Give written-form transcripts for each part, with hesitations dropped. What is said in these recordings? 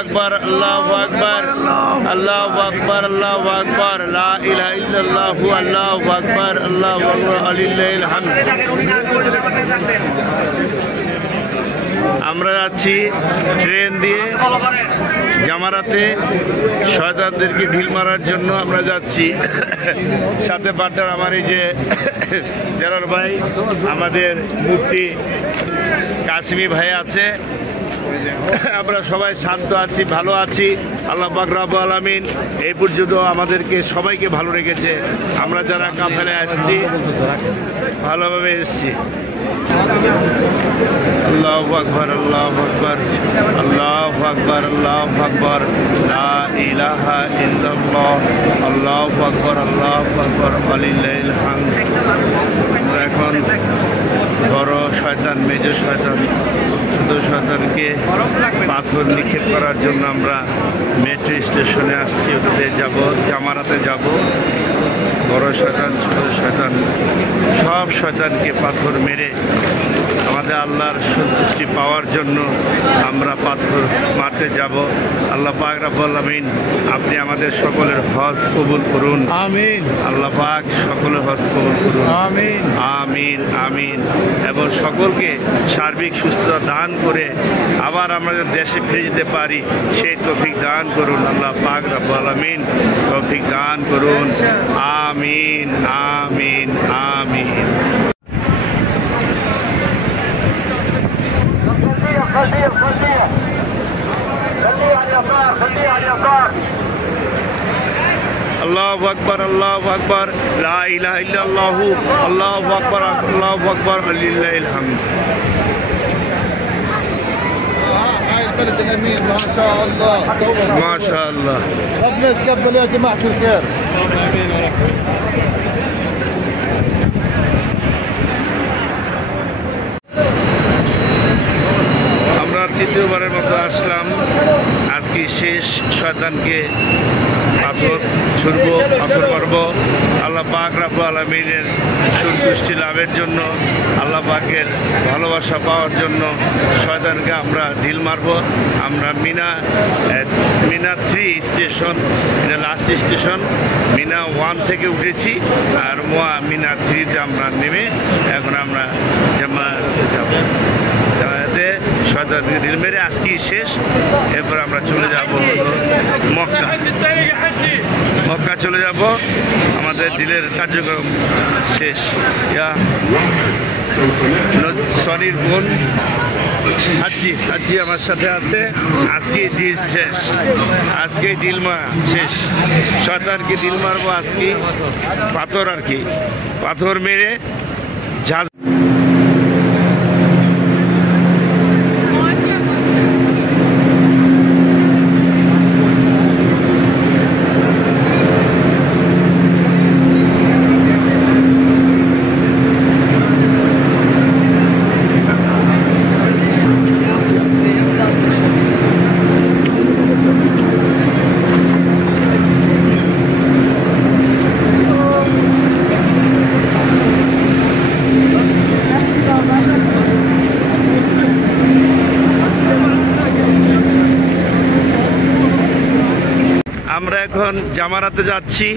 আকবার, আল্লাহু আকবার, আল্লাহু আকবার, আল্লাহু আকবার, লা ইলাহা ইল্লাল্লাহু, আল্লাহু আকবার, আল্লাহু আকবার, আলিল্লাহিল হামদ। আমরা যাচ্ছি ট্রেন দিয়ে জামারাতে, শয়তানদেরকে ঢিল মারার জন্য আমরা যাচ্ছি। সাথে পার্টনার আমার এই যে জেরার ভাই, আমাদের মুফতি কাশিমি ভাই আছে। আমরা সবাই শান্ত আছি, ভালো আছি। আল্লাহ পাক রব্বুল আলামিন এই পর্যন্ত আমাদেরকে সবাইকে ভালো রেখেছে। আমরা যারা কাফেলায় আসছি ভালোভাবে এসেছি। আল্লাহু আকবার, আল্লাহু আকবার, আল্লাহু আকবার, আল্লাহু আকবার, লা ইলাহা ইল্লাল্লাহ, আল্লাহু আকবার, আল্লাহু আকবার, আলিল্লাহিল হামদ। আমরা এখন বড় শয়তান, মেজর শয়তান, ছোট শয়তানকে পাথর নিক্ষেপ করার জন্য আমরা মেট্রো স্টেশনে আসছি। ওটাতে যাব, জামারাতে যাব। বড় শয়তান, ছোট শয়তান, সব শয়তানকে পাথর মেরে আমাদের আল্লাহর সন্তুষ্টি পাওয়ার জন্য আমরা পাথর মারতে যাব। আল্লাহ পাক রব্বুল আলামিন আপনি আমাদের সকলের হজ কবুল করুন, আমিন। আল্লাহ পাক সকলের হজ কবুল করুন, আমিন, আমিন, আমিন। এবং সকলকে সার্বিক সুস্থতা দান করে আবার আমরা দেশে ফিরে যেতে পারি সেই তৌফিক দান করুন। আল্লাহ পাক রব্বুল আলামিন তৌফিক দান করুন, আমিন, আমিন, আমিন। আল্লাহু আকবার, আল্লাহু আকবার, লা ইলাহা ইল্লাল্লাহু, আল্লাহু আকবার, আল্লাহু আকবার, লিল্লাহিল হামদ। البلد الامين ما شاء الله، ما شاء الله. ربنا يتقبل يا جماعه الخير. আমরা তৃতীয়বারের মতো আসলাম। আজকে শেষ, শয়তানকে পাথর ছুড়ব, পাথর মারব আল্লাহ পাক রব্বুল আলামিনের সন্তুষ্টি লাভের জন্য, আল্লাহ পাকের ভালোবাসা পাওয়ার জন্য শয়তানকে আমরা ঢিল মারব। আমরা মিনা 3 স্টেশন, এটা লাস্ট স্টেশন। মিনা 1 থেকে উঠেছি, আর মিনা 3-তে আমরা নেমে এখন আমরা জামাতে যাব। জামাতে শয়তানকে ঢিল মেরে আজকেই শেষ। এরপর আমরা চলে যাব মক্কা। মক্কা চলে যাব, আমাদের দিলের কার্যক্রম শেষ। সনির বোন হাজি আমার সাথে আছে। আজকে ডিল শেষ, আজকে ডিল শেষ। শয়তানকে ডিল মারবো আজকে, পাথর আর কি, পাথর মেরে ঝাঁজ। আমরা এখন জামারাতে যাচ্ছি।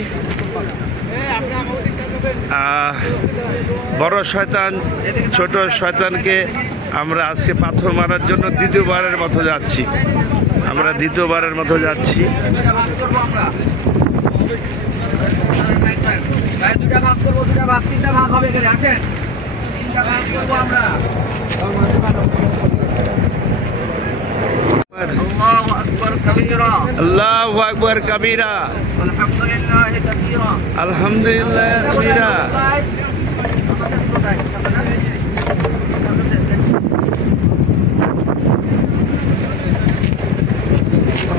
বড় শয়তান, ছোট শয়তানকে আমরা আজকে পাথর মারার জন্য দ্বিতীয়বারের মতো যাচ্ছি। আমরা দ্বিতীয়বারের মতো যাচ্ছি। الله اكبر كبيرا، الله اكبر كبيرا، الحمد لله كثيرا، الحمد لله كثيرا.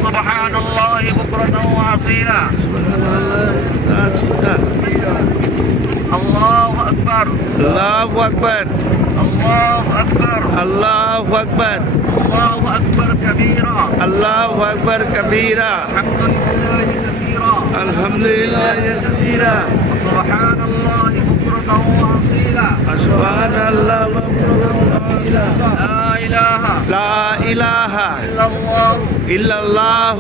سبحان الله بكرة وأصيلا. الله أكبر، الله أكبر، الله أكبر، الله أكبر، الله أكبر كبيرا، الله أكبر كبيرا. الحمد لله كثيرا الحمد لله كثيرا سبحان الله بكرة وأصيلا سبحان الله بكرة وأصيلا لا إله إلا الله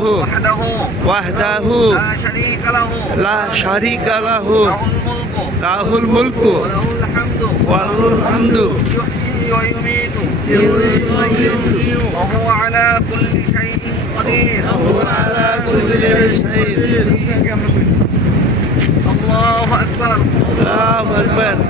وحده لا شريك له لا شريك له له الملك له الملك وله الحمد وله الحمد يحيي ويميت وهو على كل شيء قدير وهو على كل شيء الله أكبر الله أكبر